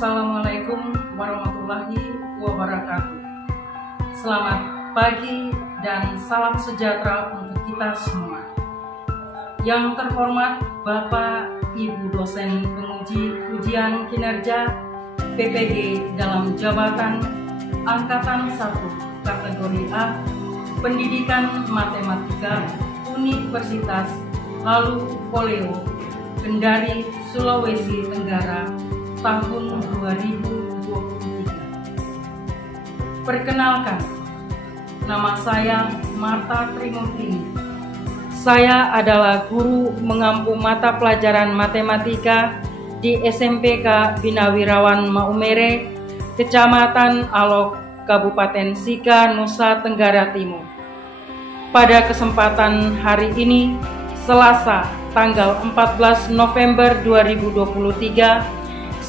Assalamualaikum warahmatullahi wabarakatuh. Selamat pagi dan salam sejahtera untuk kita semua. Yang terhormat Bapak Ibu dosen penguji ujian kinerja PPG dalam jabatan Angkatan 1 kategori A Pendidikan Matematika Universitas Lalu Poleo, Kendari, Sulawesi Tenggara tahun 2023. Perkenalkan, nama saya Marta Trimurtini. Saya adalah guru mengampu mata pelajaran matematika di SMPK Binawirawan Maumere, Kecamatan Alok, Kabupaten Sika, Nusa Tenggara Timur. Pada kesempatan hari ini, Selasa, tanggal 14 November 2023,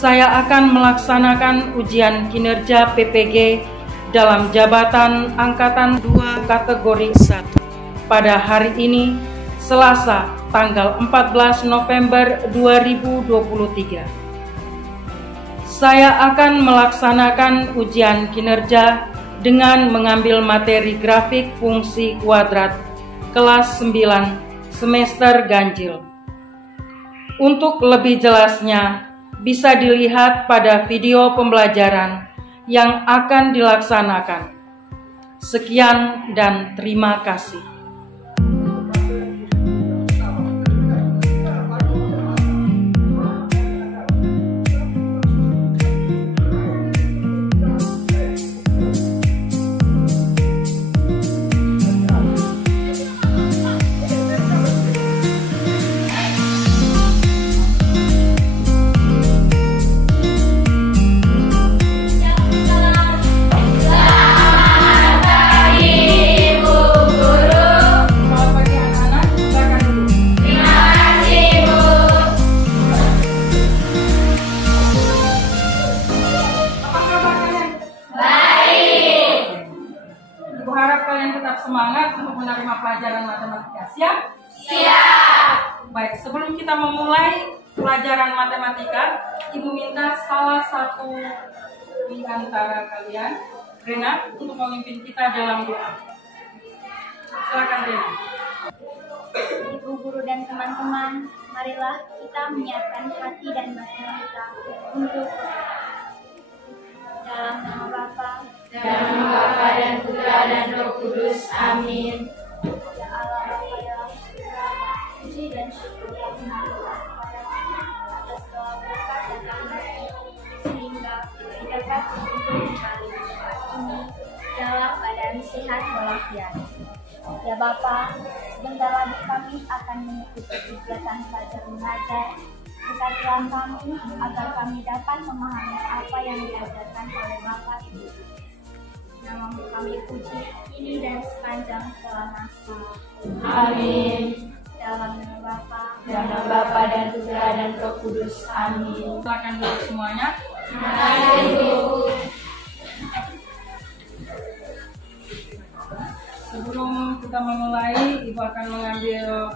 saya akan melaksanakan ujian kinerja PPG dalam jabatan Angkatan 2 kategori 1. Pada hari ini, Selasa, tanggal 14 November 2023. Saya akan melaksanakan ujian kinerja dengan mengambil materi grafik fungsi kuadrat kelas 9 semester ganjil. Untuk lebih jelasnya, bisa dilihat pada video pembelajaran yang akan dilaksanakan. Sekian dan terima kasih. Tetap semangat untuk menerima pelajaran matematika. Siap? Siap. Baik, sebelum kita memulai pelajaran matematika, Ibu minta salah satu di antara kalian, Rena, untuk memimpin kita dalam doa. Silakan Rena. Ibu guru dan teman-teman, marilah kita menyiapkan hati dan batin kita untuk dalam nama Bapa dan Putra dan Roh Kudus. Amin. Ya Allah, puji dan syukur atas segala berkat yang kami sehingga kita dapat berkumpul kembali ini dalam keadaan sehat walafiat. Ya Bapa, sebentar lagi kami akan mengikuti kegiatan belajar mengajar. Berkatilah kami agar kami dapat memahami apa yang diajarkan oleh Bapak Ibu. Namamu kami puji kini dan sepanjang segala masa. Amin. Dalam nama Bapa dan Putra dan Roh Kudus. Amin. Silakan dulu semuanya. Sebelum kita memulai, Ibu akan mengambil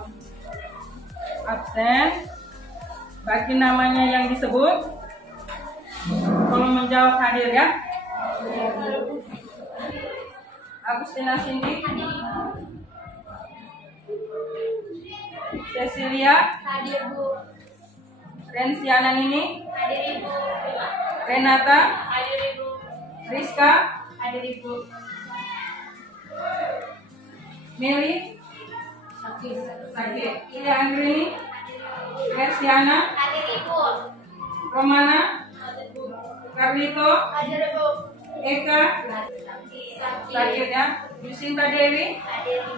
absen. Bagi namanya yang disebut, tolong menjawab hadir ya. Agustina Cindy, Cecilia, Hadir Bu. Rensiana Nini, Hadir Ibu. Renata, Hadir Ibu. Rizka, Hadir Ibu. Meli, Sakit, Ilya Andrini, Gersiana, Hadir Ibu. Romana, Carlito, Hadir Ibu. Eka, sakit ya, Yusinta Dewi. Hadir Ibu.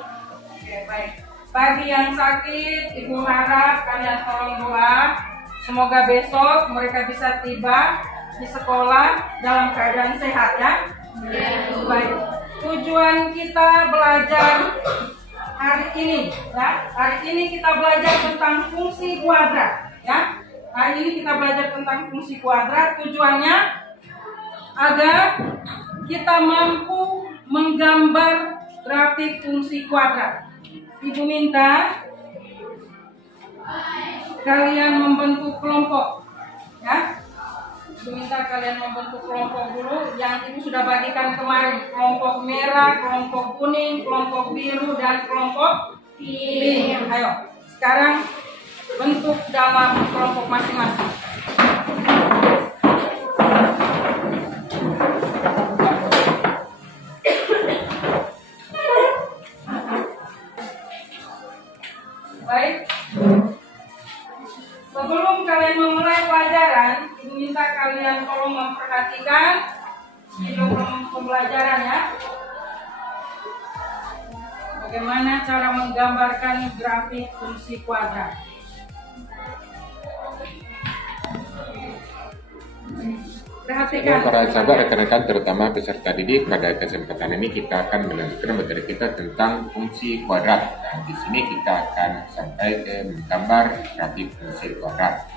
Oke, baik. Bagi yang sakit, Ibu harap kalian tolong doa. Semoga besok mereka bisa tiba di sekolah dalam keadaan sehat ya. Baik. Tujuan kita belajar hari ini ya. Hari ini kita belajar tentang fungsi kuadrat ya. Hari ini kita belajar tentang fungsi kuadrat. Tujuannya agar kita mampu menggambar grafik fungsi kuadrat. Ibu minta kalian membentuk kelompok ya. Sebentar kalian membentuk kelompok dulu yang ibu sudah bagikan kemarin. Kelompok merah, kelompok kuning, kelompok biru, dan kelompok pink. Ayo, sekarang bentuk dalam kelompok masing-masing. Baik. Sebelum kalian memulai pelajaran, ibu minta kalian tolong memperhatikan video pembelajaran ya. Bagaimana cara menggambarkan grafik fungsi kuadrat? Perhatikan. Para sahabat, rekan-rekan, terutama peserta didik, pada kesempatan ini kita akan melanjutkan materi kita tentang fungsi kuadrat. Dan di sini kita akan sampai ke menggambar grafik fungsi kuadrat.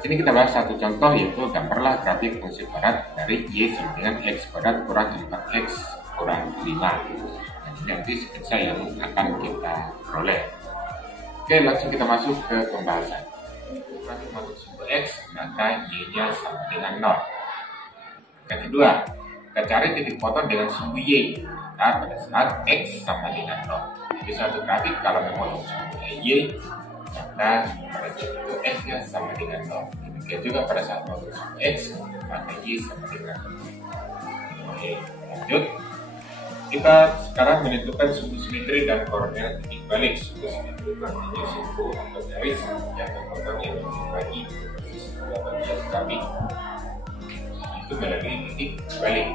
Di sini kita bahas satu contoh, yaitu gambarlah grafik fungsi kuadrat dari y sama dengan x kuadrat kurang 4x kurang 5. Nah, ini nanti sketsa yang akan kita peroleh. Oke, langsung kita masuk ke pembahasan. Kurang masuk simbol x, maka y-nya sama dengan 0. Yang kedua, kita cari titik potong dengan sumbu y. Nah, pada saat x sama dengan 0. Jadi suatu grafik kalau memotong sumbu y, maka pada saat itu x-nya sama dengan 0. Demikian juga pada saat memotong sumbu x, maka y sama dengan 0. Oke, lanjut. Kita sekarang menentukan sumbu simetri dan koordinat titik balik. Sumbu simetri artinya sumbu atau garis yang memotong yang dibagi persis dua bagian grafik. Itu melalui titik balik.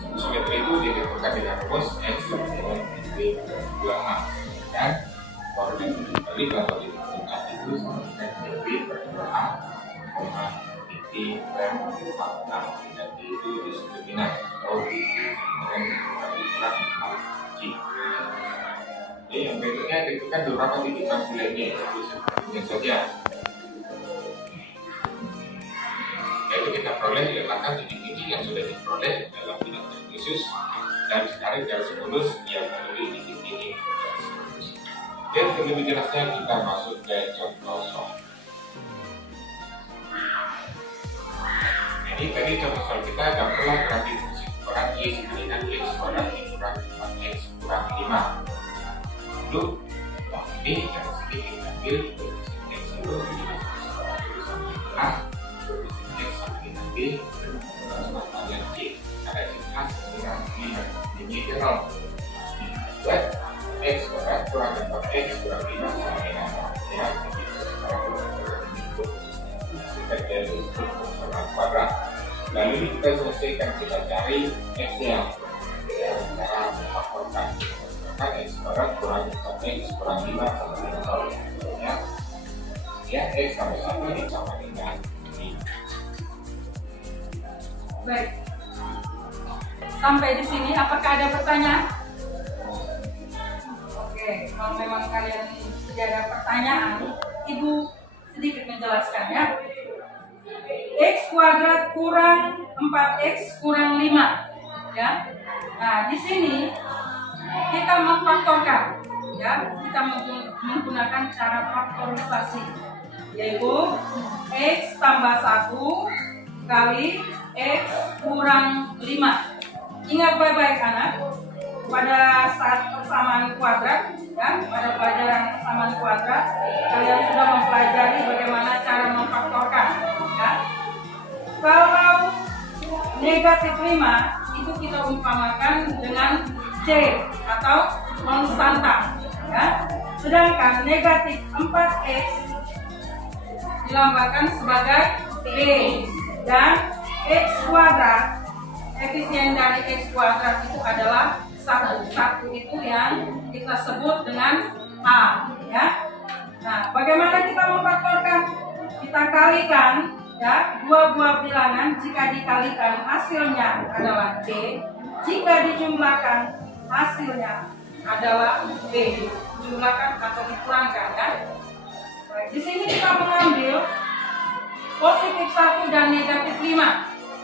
Sumbu simetri itu ditentukan dengan rumus x sama dengan titik 2a, dan koordinat titik balik atau titik puncak itu sama dengan b per 2a, titik per 4a, dan itu disebut minat atau dengan grafik g. Oke, yang berikutnya tentukan beberapa titik bagi lainnya, seperti saja. Yaitu kita peroleh letakkan titik-titik yang sudah diperoleh dalam bidang khusus, dan sekarang garis lurus yang menuju titik-titik. Dan lebih jelasnya kita masuk ke contoh soal. Jadi tadi contoh soal kita gambarlah grafik fungsi kuadrat y sama dengan x kuadrat kurang 4x kurang 5. Lalu, ini dari sini kita ambil x itu sama B dengan C, ada C dengan ini nol. Buat x kuadrat kurang 4x kurang 5 sama dengan ya, dari kuadrat. Lalu kita selesaikan, kita cari x-nya. Cara memfaktorkan x kuadrat kurang 4x kurang 5 sama dengan 0. Ya, x sama 1 sama dengan 5. Baik. Sampai di sini apakah ada pertanyaan? Oke, kalau memang kalian tidak ada pertanyaan, Ibu sedikit menjelaskan ya. X kuadrat kurang 4x kurang 5 ya. Nah, di sini kita memfaktorkan ya. Kita menggunakan cara faktorisasi, yaitu x tambah 1 kali x kurang 5. Ingat baik-baik anak, pada saat persamaan kuadrat ya, pada pelajaran persamaan kuadrat kalian sudah mempelajari bagaimana cara memfaktorkan ya. Kalau negatif 5 itu kita umpamakan dengan C atau konstanta ya. Sedangkan negatif 4x dilambangkan sebagai B, dan x kuadrat, efisien dari x kuadrat itu adalah 1. 1 itu yang kita sebut dengan A ya. Nah, bagaimana kita memfaktorkan? Kita kalikan ya, dua buah bilangan, jika dikalikan hasilnya adalah B, jika dijumlahkan hasilnya adalah B, jumlahkan atau dikurangkan ya. Baik, di sini kita mengambil positif 1 dan negatif 5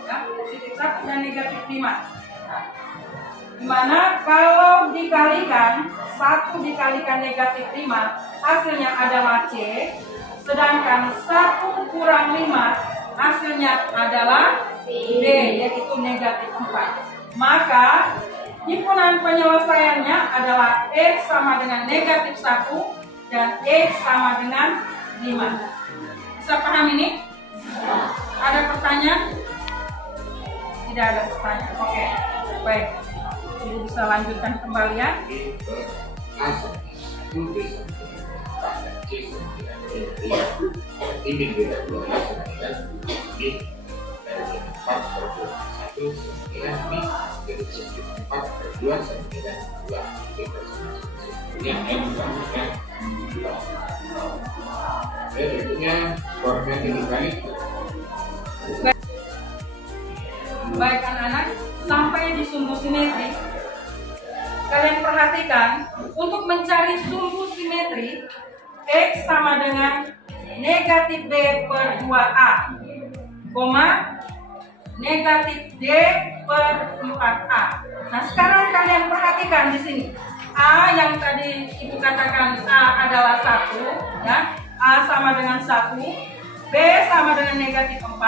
ya, positif 1 dan negatif 5. Nah, dimana kalau dikalikan 1 dikalikan negatif 5 hasilnya adalah C, sedangkan 1 kurang 5 hasilnya adalah D, yaitu negatif 4. Maka himpunan penyelesaiannya adalah X sama dengan negatif 1 dan X sama dengan 5. Bisa paham ini? Ada pertanyaan? Tidak ada pertanyaan. Oke, baik. Ibu bisa lanjutkan kembali ya. Baik anak-anak, sampai di sumbu simetri, kalian perhatikan untuk mencari sumbu simetri X sama dengan negatif D per 2A, negatif D per 4A. Nah, sekarang kalian perhatikan di sini. A yang tadi Ibu katakan A adalah 1, ya. A sama dengan 1, B sama dengan negatif 4,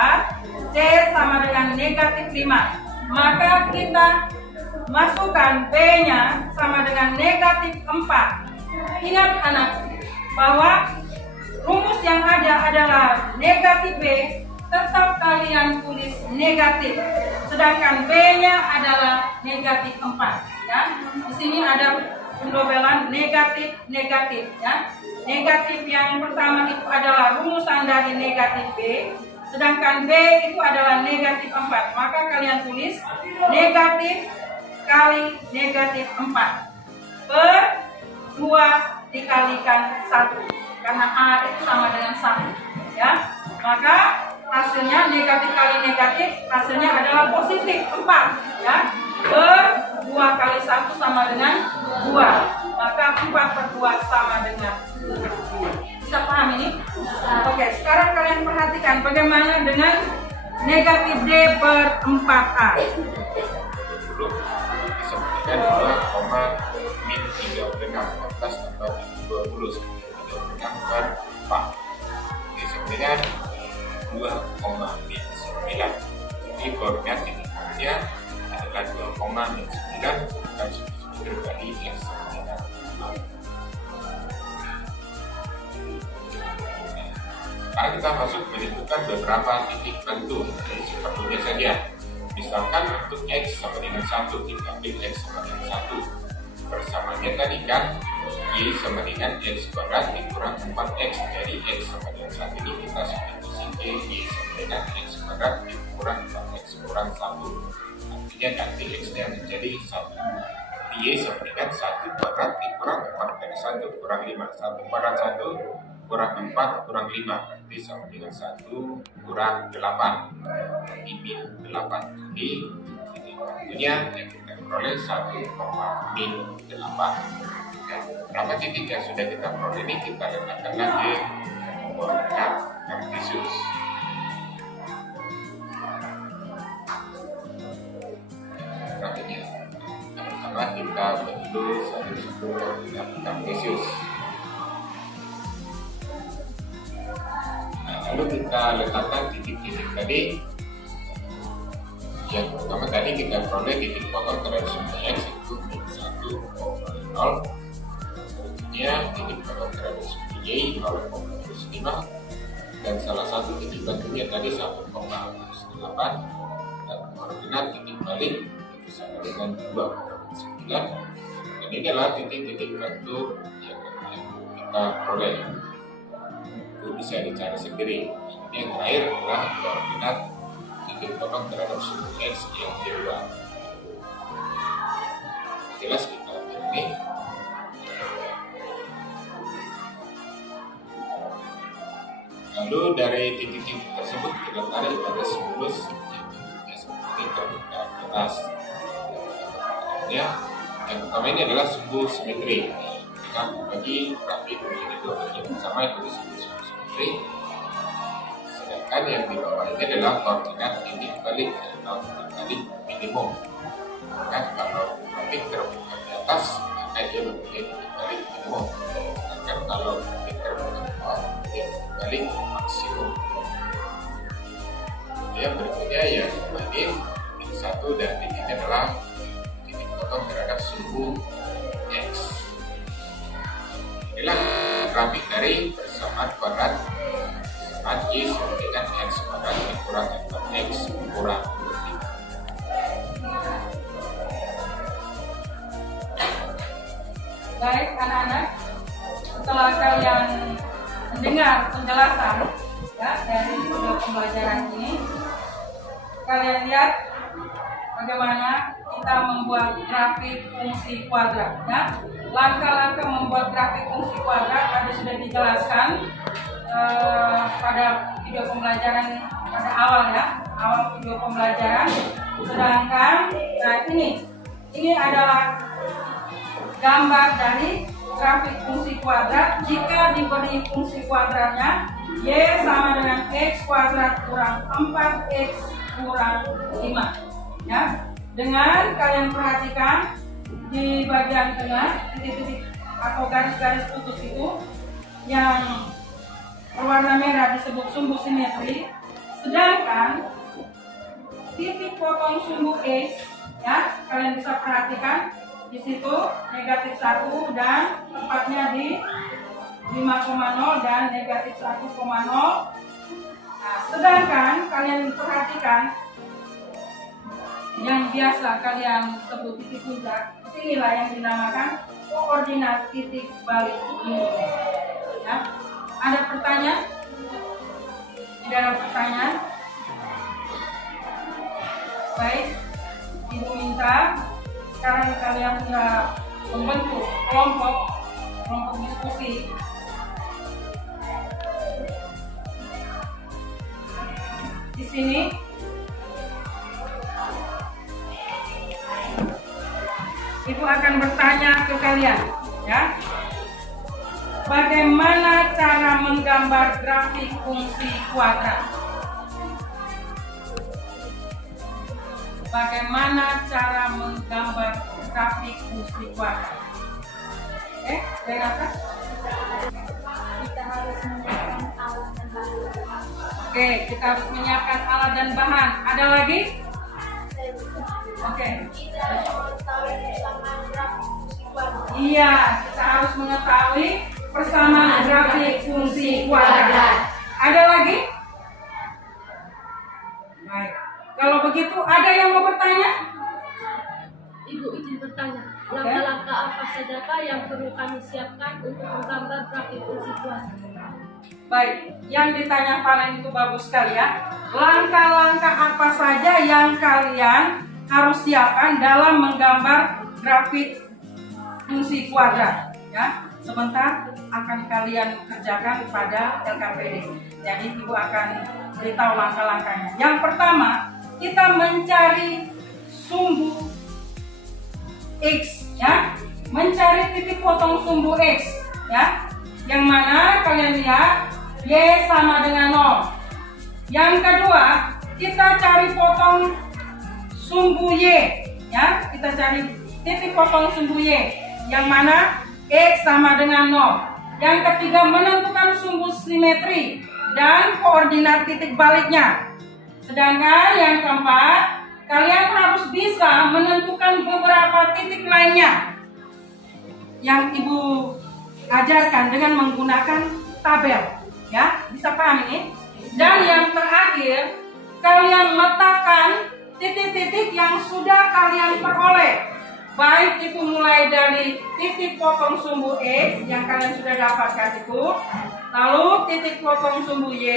C sama dengan negatif 5. Maka kita masukkan B-nya sama dengan negatif 4. Ingat anak, bahwa rumus yang ada adalah negatif B, tetap kalian tulis negatif. Sedangkan B-nya adalah negatif 4. Ya. Di sini ada pendobelan negatif, ya. Negatif yang pertama itu adalah rumusan dari negatif B, sedangkan B itu adalah negatif 4. Maka kalian tulis negatif kali negatif 4 per 2 dikalikan 1, karena A itu sama dengan 1, ya. Maka hasilnya negatif kali negatif, hasilnya adalah positif 4, ya. Per 2 kali 1 sama dengan 2, maka 4 per 2 sama dengan 2. Bisa paham ini? Oke, sekarang kalian perhatikan bagaimana dengan negatif D per 4A. Dan 2,-3 tambah 20 per 4. Disebutkan 2,-9. Jadi koordinat titiknya adalah 2,-9 dan kali X sama dengan 4. Sekarang kita masuk menentukan beberapa titik tentu sepertinya saja. Misalkan untuk X sama dengan 1, kita ambil X sama dengan 1. Persamaannya tadi kan Y sama dengan X kuadrat dikurang 4X. Jadi X sama dengan 1 ini kita substitusi Y sama dengan X kuadrat dikurang 4X kurang 1. Artinya ganti X-nya menjadi 1. Y sama dengan 1 kuadrat dikurang 4 kali 1 kurang 5. 1 kuadrat 1 kurang 4 kurang 5, berarti sama dengan 1 kurang 8. Ini 8. Jadi tentunya yang kita peroleh 1,-8. Berapa titik yang sudah kita peroleh ini kita letakkan lagi koordinat kartesius. Berarti pertama kita bentuk satu koordinat kartesius. Lalu kita letakkan titik-titik tadi. Yang pertama tadi kita peroleh titik potong terhadap sumbu X itu -1,0. Berikutnya titik potong terhadap sumbu Y 0,5. Dan salah satu titik tentunya tadi 1,8. Dan koordinat titik balik itu sama dengan 2,9. Dan ini adalah titik-titik tentu yang kita peroleh. Bisa dicari sendiri. Yang terakhir adalah koordinat titik potong terhadap sumbu X yang kedua. Jelas kita ini. Lalu dari titik-titik tersebut kita tarik pada simbolus yang seperti terbuka ke atas. Yang pertama ini adalah sumbu simetri. Kita bagi grafik menjadi dua bagian bersama itu disebut sumbu simetri. Sedangkan yang di bawah ini adalah koordinat titik balik atau titik balik minimum. Kan kalau grafik terbuka di atas maka dia mempunyai titik balik minimum. Sedangkan kalau grafik terbuka di bawah dia titik balik maksimum. Kemudian berikutnya yang ini titik 1 dan titik ini adalah titik potong terhadap sumbu X. Inilah grafik dari persamaan kuadrat persamaan Y sama dengan X kuadrat kurang X kurang 5. Baik anak-anak, setelah kalian mendengar penjelasan ya dari video pembelajaran ini, kalian lihat bagaimana kita membuat grafik fungsi kuadrat ya. Langkah-langkah membuat grafik fungsi kuadrat tadi sudah dijelaskan pada video pembelajaran pada awal video pembelajaran. Sedangkan ini adalah gambar dari grafik fungsi kuadrat jika diberi fungsi kuadratnya Y sama dengan X kuadrat kurang 4X kurang 5 ya. Dengan kalian perhatikan di bagian tengah titik-titik atau garis-garis putus itu yang berwarna merah disebut sumbu simetri, sedangkan titik potong sumbu X ya, kalian bisa perhatikan di situ negatif 1 dan tempatnya di 5,0 dan negatif 1,0. Nah, sedangkan kalian perhatikan yang biasa kalian sebut titik puncak, inilah yang dinamakan koordinat titik balik ini. Ya. Ada pertanyaan? Tidak ada pertanyaan? Baik, Ibu minta sekarang kalian sudah membentuk kelompok diskusi. Di sini Ibu akan bertanya ke kalian, ya. Bagaimana cara menggambar grafik fungsi kuadrat? Bagaimana cara menggambar grafik fungsi kuadrat? Dari atas? Kita harus menyiapkan alat dan bahan. Oke, kita harus menyiapkan alat dan bahan. Ada lagi? Oke. Kita harus mengetahui persamaan grafik fungsi kuadrat. Iya, kita harus mengetahui persamaan grafik fungsi kuadrat. Ada lagi? Baik. Kalau begitu, ada yang mau bertanya? Ibu izin bertanya, langkah-langkah apa sajakah yang perlu kami siapkan untuk menggambar grafik fungsi kuadrat? Baik, yang ditanya Valen itu bagus sekali ya. Langkah-langkah apa saja yang kalian harus siapkan dalam menggambar grafik fungsi kuadrat? Ya, sebentar akan kalian kerjakan pada LKPD. Jadi Ibu akan beritahu langkah-langkahnya. Yang pertama, kita mencari sumbu X, ya, mencari titik potong sumbu X, ya, yang mana kalian lihat Y sama dengan 0. Yang kedua, kita cari potong sumbu Y, ya, kita cari titik potong sumbu Y, yang mana X sama dengan 0. Yang ketiga, menentukan sumbu simetri dan koordinat titik baliknya. Sedangkan yang keempat, kalian harus bisa menentukan beberapa titik lainnya yang Ibu ajarkan dengan menggunakan tabel, ya, bisa paham ini? Dan yang terakhir, kalian letakkan titik-titik yang sudah kalian peroleh, baik itu mulai dari titik potong sumbu X yang kalian sudah dapatkan itu, lalu titik potong sumbu Y,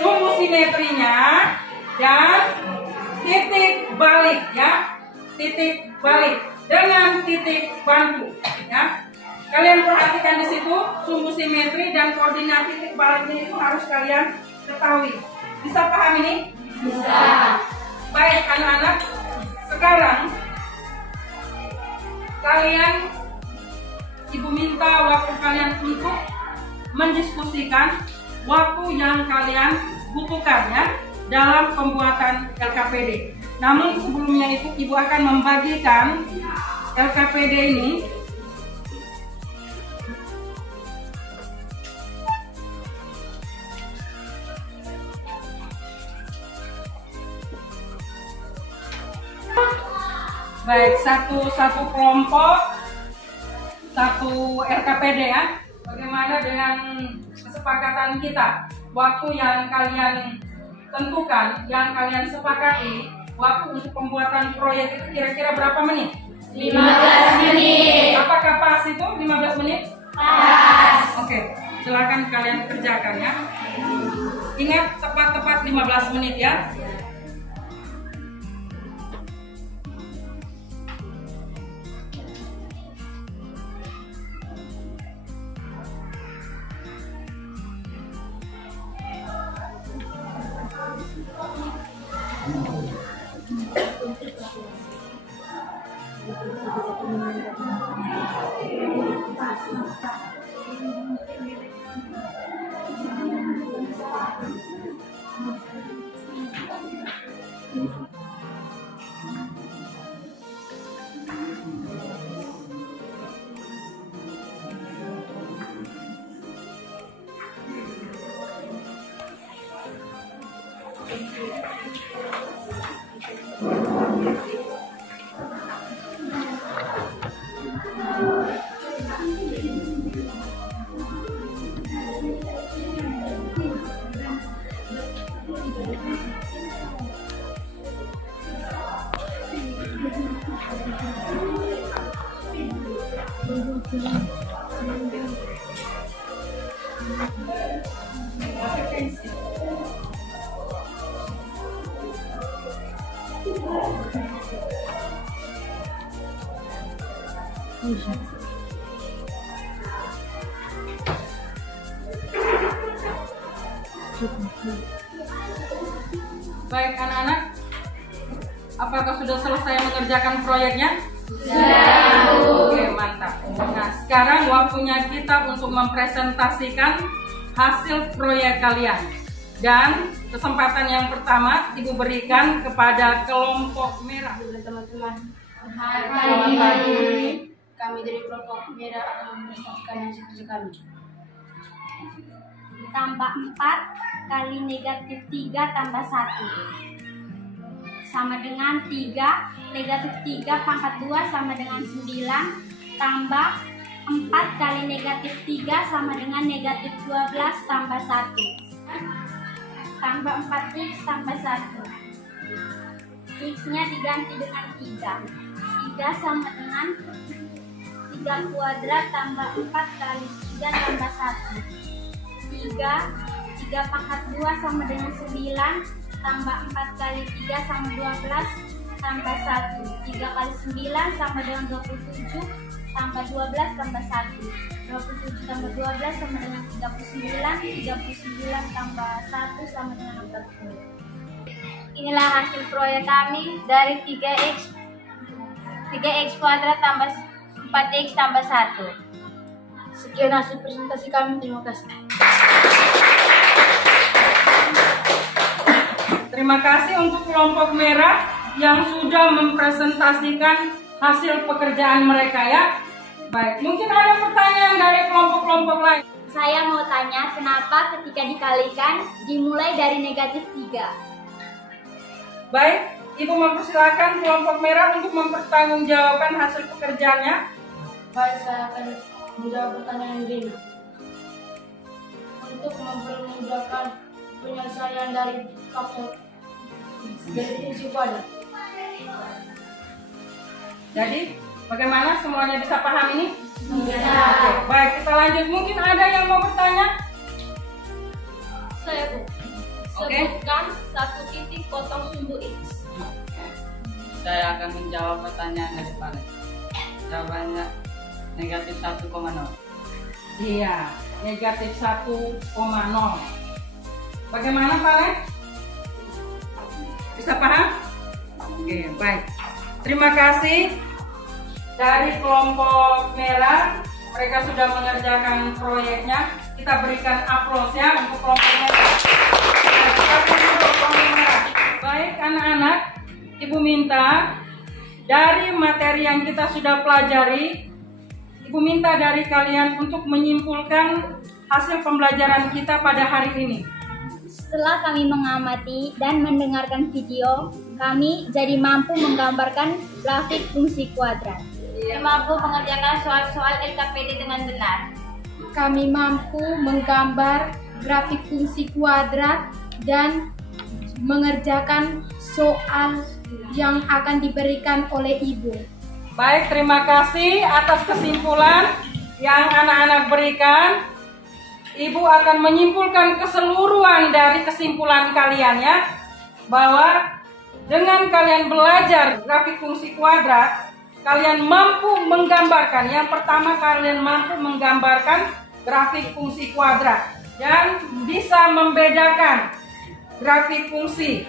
sumbu simetrinya, dan titik balik, ya, titik balik dengan titik bantu, ya. Kalian perhatikan di situ sumbu simetri dan koordinat titik baliknya itu harus kalian ketahui. Bisa paham ini? Bisa. Baik anak-anak, sekarang kalian, Ibu minta waktu kalian untuk mendiskusikan waktu yang kalian butuhkan, ya, dalam pembuatan LKPD. Namun sebelumnya itu Ibu akan membagikan LKPD ini satu kelompok, satu RKPD ya. Bagaimana dengan kesepakatan kita? Waktu yang kalian tentukan, yang kalian sepakati, waktu untuk pembuatan proyek itu kira-kira berapa menit? 15 menit. Apakah pas itu 15 menit? Pas. Oke, silakan kalian kerjakan ya. Ingat tepat-tepat 15 menit ya. Baik anak-anak, apakah sudah selesai mengerjakan proyeknya? Sudah. Oke, mantap. Nah, sekarang waktunya kita untuk mempresentasikan hasil proyek kalian. Dan kesempatan yang pertama Ibu berikan kepada kelompok merah. Teman-teman, Selamat pagi. kami dari kelompok merah akan mempresentasikan hasil kerja kami. Tambah 4 kali negatif 3 tambah 1 sama dengan 3, negatif 3 pangkat 2 sama dengan 9, tambah 4 kali negatif 3 sama dengan negatif 12 tambah 1, tambah 4x tambah 1, x-nya diganti dengan 3 sama dengan 3 kuadrat tambah 4 kali 3 tambah 1, 3 pangkat 2 sama dengan 9, tambah 4 kali 3 sama 12, tambah 1, 3 kali 9 sama dengan 27, tambah 12 tambah 1, 27 tambah 12 sama dengan 39, 39 tambah 1 sama dengan 40. Inilah hasil proyek kami dari 3x kuadrat tambah 4x tambah 1. Sekian hasil presentasi kami, terima kasih. Terima kasih untuk kelompok merah yang sudah mempresentasikan hasil pekerjaan mereka ya. Baik, mungkin ada pertanyaan dari kelompok-kelompok lain. Saya mau tanya, kenapa ketika dikalikan dimulai dari negatif 3? Baik, Ibu mempersilakan kelompok merah untuk mempertanggungjawabkan hasil pekerjaannya. Baik, saya akan menjawab pertanyaan ini. Untuk mempermudahkan penyelesaian dari faktor dari fungsi kuadrat. Jadi, bagaimana semuanya bisa paham ini? Bisa. Oke, baik, kita lanjut. Mungkin ada yang mau bertanya? Saya Bu. Oke. Sebutkan satu titik potong sumbu X. Saya akan menjawab pertanyaan dari Pak. Jawabannya negatif 1,0. Iya, negatif 1,0. Bagaimana Pak Le? Bisa paham? Oke, baik. Terima kasih dari kelompok merah. Mereka sudah mengerjakan proyeknya. Kita berikan aplaus ya untuk kelompok merah. Baik anak-anak, Ibu minta dari materi yang kita sudah pelajari, Ibu minta dari kalian untuk menyimpulkan hasil pembelajaran kita pada hari ini. Setelah kami mengamati dan mendengarkan video, kami jadi mampu menggambarkan grafik fungsi kuadrat. Mampu mengerjakan soal-soal LKPD dengan benar. Kami mampu menggambar grafik fungsi kuadrat dan mengerjakan soal yang akan diberikan oleh Ibu. Baik, terima kasih atas kesimpulan yang anak-anak berikan. Ibu akan menyimpulkan keseluruhan dari kesimpulan kalian ya, bahwa dengan kalian belajar grafik fungsi kuadrat, kalian mampu menggambarkan. Yang pertama, kalian mampu menggambarkan grafik fungsi kuadrat dan bisa membedakan grafik fungsi.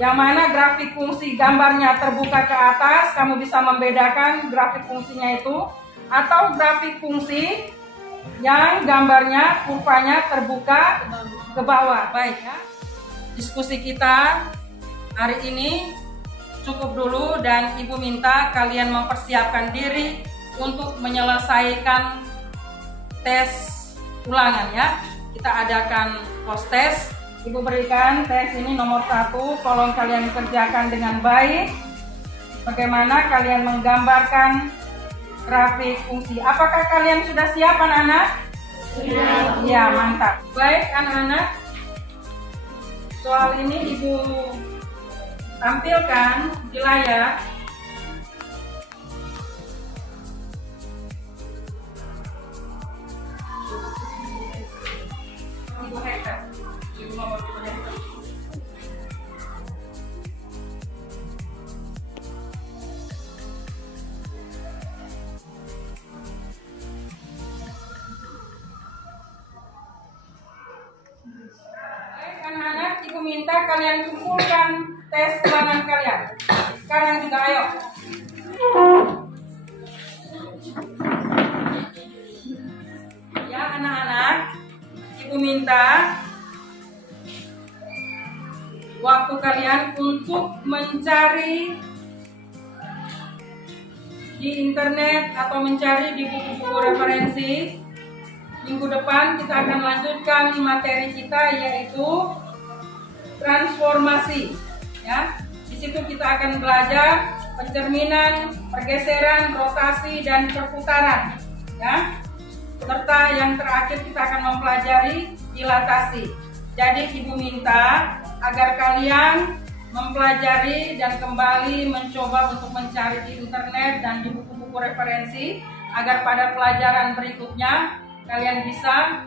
Yang mana grafik fungsi gambarnya terbuka ke atas, kamu bisa membedakan grafik fungsinya itu, atau grafik fungsi yang gambarnya kurvanya terbuka ke bawah. Baik ya. Diskusi kita hari ini cukup dulu dan Ibu minta kalian mempersiapkan diri untuk menyelesaikan tes ulangan ya. Kita adakan post test. Ibu berikan tes ini nomor 1, tolong kalian kerjakan dengan baik. Bagaimana kalian menggambarkan grafik fungsi. Apakah kalian sudah siap anak-anak? Sudah. Ya, mantap. Baik anak-anak, soal ini Ibu tampilkan di layar. Ibu Hektar. Ibu nomor 2 Hektar. Baik anak-anak, Ibu minta kalian kumpulkan tes ulangan kalian. Sekarang juga ayo. Ya anak-anak, Ibu minta waktu kalian untuk mencari di internet atau mencari di buku-buku referensi. Minggu depan kita akan lanjutkan materi kita yaitu transformasi. Ya, di situ kita akan belajar pencerminan, pergeseran, rotasi dan perputaran. Ya, serta yang terakhir kita akan mempelajari dilatasi. Jadi Ibu minta agar kalian mempelajari dan kembali mencoba untuk mencari di internet dan di buku-buku referensi agar pada pelajaran berikutnya kalian bisa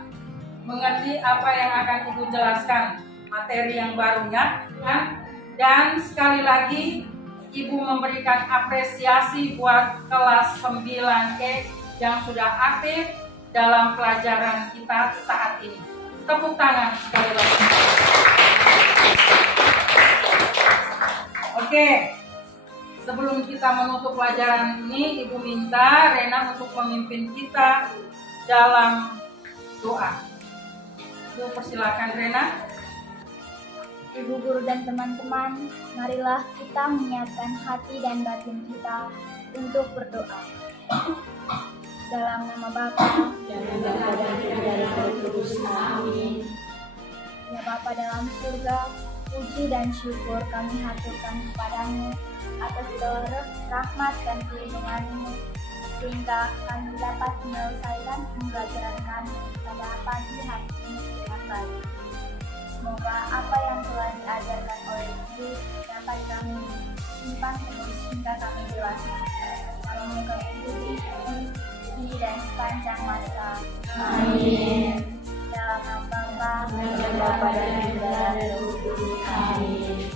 mengerti apa yang akan Ibu jelaskan, materi yang barunya. Dan sekali lagi Ibu memberikan apresiasi buat kelas 9E yang sudah aktif dalam pelajaran kita saat ini. Tepuk tangan sekali lagi. Oke, sebelum kita menutup pelajaran ini, Ibu minta Rena untuk memimpin kita dalam doa. Ibu persilakan Rena. Ibu guru dan teman-teman, marilah kita menyiapkan hati dan batin kita untuk berdoa. Dalam nama Bapa dan dari Roh Kudus. Amin. Ya Bapa dalam surga, puji dan syukur kami haturkan kepadamu atas segala rahmat dan perlindungan-Mu, sehingga kami dapat menyelesaikan pembelajaran kami pada pagi hari ini dengan baik. Semoga apa yang telah diajarkan oleh Ibu dapat kami simpan terus hingga kami dewasa. Semoga Ibu ini dan sepanjang masa. Amin. Dalam nama Bapa dan Roh Kudus. Amin.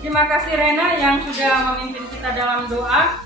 Terima kasih Rena yang sudah memimpin kita dalam doa.